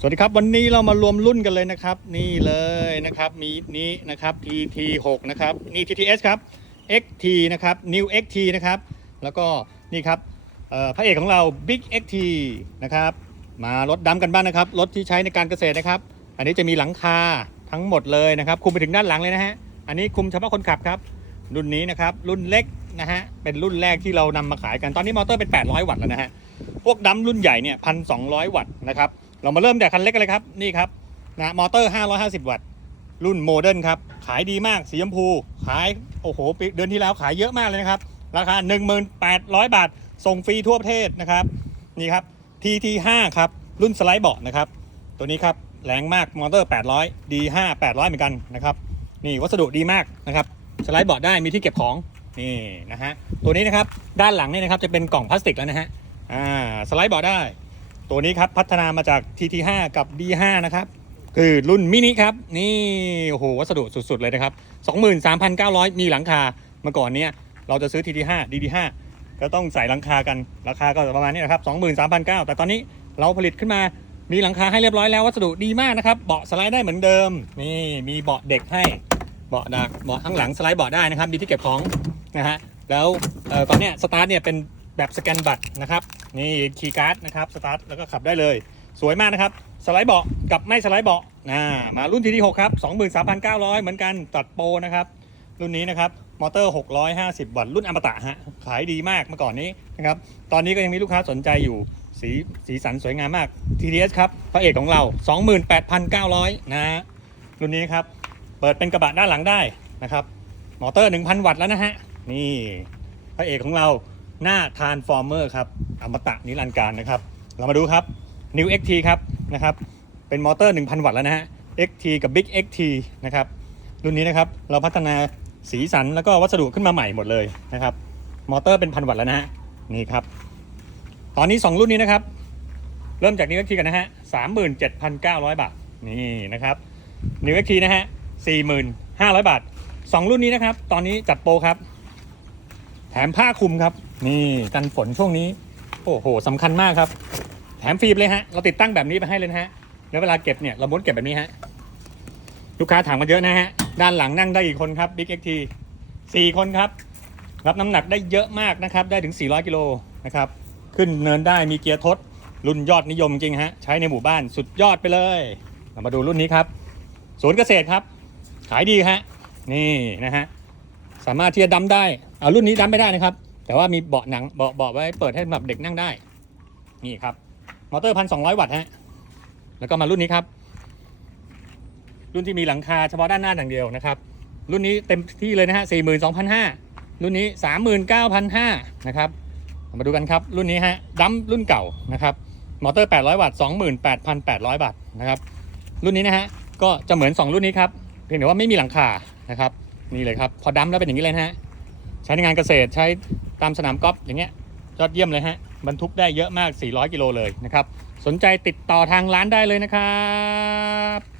สวัสดีครับวันนี้เรามารวมรุ่นกันเลยนะครับ นี่เลยนะครับมีนี้นะครับ TT6 นะครับนี่ TTS ครับ XT นะครับ New XT นะครับแล้วก็นี่ครับพระเอกของเรา Big XT นะครับมารถดำกันบ้างนะครับรถที่ใช้ในการเกษตรนะครับ อันนี้จะมีหลังคาทั้งหมดเลยนะครับ คุมไปถึงด้านหลังเลยนะฮะอันนี้คุมเฉพาะคนขับครับรุ่นนี้นะครับรุ่นเล็กนะฮะเป็นรุ่นแรกที่เรานำมาขายกันตอนนี้มอเตอร์เป็น 800 วัตต์แล้วนะฮะพวกดัมรุ่นใหญ่เนี่ยพันสองวัตต์นะครับ เรามาเริ่มจากคันเล็กกันเลยครับ นี่ครับนะมอเตอร์ 550 วัตต์ รุ่นโมเดิร์นครับ ขายดีมาก สีชมพู ขาย โอ้โหปีเดือนที่แล้วขายเยอะมากเลยนะครับ ราคา 1800 บาท ส่งฟรีทั่วประเทศนะครับ นี่ครับ TT5 ครับ รุ่นสไลด์เบาะนะครับ ตัวนี้ครับ แรงมาก มอเตอร์ 800 D5 800 เหมือนกันนะครับ นี่วัสดุดีมากนะครับ สไลด์เบาะได้ มีที่เก็บของ นี่นะฮะ ตัวนี้นะครับ ด้านหลังนี่นะครับ จะเป็นกล่องพลาสติกแล้วนะฮะ อ่า สไลด์เบาะได้ ตัวนี้ครับพัฒนามาจาก TT5 กับ D5 นะครับ คือรุ่นมินิครับ นี่โอ้โหวัสดุสุดๆเลยนะครับ 23,900 มีหลังคาเมื่อก่อนเนี้ยเราจะซื้อ TT5 DD5 ก็ต้องใส่หลังคากันราคาก็ประมาณนี้นะครับ23,900 แต่ตอนนี้เราผลิตขึ้นมามีหลังคาให้เรียบร้อยแล้ววัสดุดีมากนะครับ เบาะสไลด์ได้เหมือนเดิม นี่มีเบาะเด็กให้เบาะดักเบาะข้างหลังสไลด์เบาะได้นะครับมีที่เก็บของนะฮะแล้วออตอนเนี้ยสตาร์ทเนี่ยเป็น แบบสแกนบัตรนะครับ นี่คีย์การ์ดนะครับสตาร์ทแล้วก็ขับได้เลย สวยมากนะครับ สไลด์เบาะกับไม่สไลด์เบาะนะมารุ่น TT6 ครับ 23,900 เหมือนกันตัดโปรนะครับ รุ่นนี้นะครับมอเตอร์ 650 วัตต์รุ่นอมตะฮะขายดีมากเมื่อก่อนนี้นะครับ ตอนนี้ก็ยังมีลูกค้าสนใจอยู่สีสีสันสวยงามมาก TTS ครับ พระเอกของเรา 28,900 นะฮะรุ่นนี้ครับ เปิดเป็นกระบะด้านหลังได้นะครับ มอเตอร์ 1,000 วัตต์แล้วนะฮะ นี่ พระเอกของเรา หน้าทานฟอร์เมอร์ครับอมตะนิรันดร์การนะครับ เรามาดูครับ New XT ครับนะครับ เป็นมอเตอร์ 1,000 วัตต์แล้วนะฮะ XT กับ Big XT นะครับ รุ่นนี้นะครับเราพัฒนาสีสันแล้วก็วัสดุขึ้นมาใหม่หมดเลยนะครับ มอเตอร์เป็นพันวัตต์แล้วนะฮะ นี่ครับ ตอนนี้ 2 รุ่นนี้นะครับ เริ่มจาก New XT กันนะฮะ 37,900 บาท นี่นะครับ New XT นะฮะ 4,500บาท 2 รุ่นนี้นะครับ ตอนนี้จัดโปรครับ แถมผ้าคลุมครับ นี่กันฝนช่วงนี้ โอ้โหสำคัญมากครับ แถมฟรีเลยฮะ เราติดตั้งแบบนี้ไปให้เลยนะฮะ แล้วเวลาเก็บเนี่ยเราม้วนเก็บแบบนี้ฮะ ลูกค้าถามกันเยอะนะฮะ ด้านหลังนั่งได้กี่คนครับ Big XT สี่คนครับ รับน้ำหนักได้เยอะมากนะครับ ได้ถึง 400 กิโลนะครับ ขึ้นเนินได้มีเกียร์ทด รุ่นยอดนิยมจริงฮะ ใช้ในหมู่บ้านสุดยอดไปเลย เรามาดูรุ่นนี้ครับสวนเกษตรครับ ขายดีฮะ นี่นะฮะ สามารถที่จะดัมได้ เอารุ่นนี้ดัมไม่ได้นะครับ แต่ว่ามีเบาะหนังเบาะเบาะไว้เปิดให้สำหรับเด็กนั่งได้ นี่ครับ มอเตอร์พันสองร้อยวัตต์ฮะ แล้วก็มารุ่นนี้ครับ รุ่นที่มีหลังคาเฉพาะด้านหน้าอย่างเดียวนะครับ รุ่นนี้เต็มที่เลยนะฮะสี่หมื่นสองพันห้ารุ่นนี้สามหมื่นเก้าพันห้านะครับมาดูกันครับ รุ่นนี้ฮะดัมรุ่นเก่านะครับ มอเตอร์แปดร้อยวัตต์สองหมื่นแปดพันแปดร้อยบาทนะครับ รุ่นนี้นะฮะ ก็จะเหมือนสองรุ่นนี้ครับ เพียงแต่ว่าไม่มีหลังคานะครับ นี่เลยครับ พอดัมแล้วเป็นอย่างนี้เลยนะฮะ ใช้ในงานเกษตรใช้ ตามสนามกอล์ฟอย่างเงี้ยยอดเยี่ยมเลยฮะบรรทุกได้เยอะมาก 400 กิโลเลยนะครับ สนใจติดต่อทางร้านได้เลยนะครับ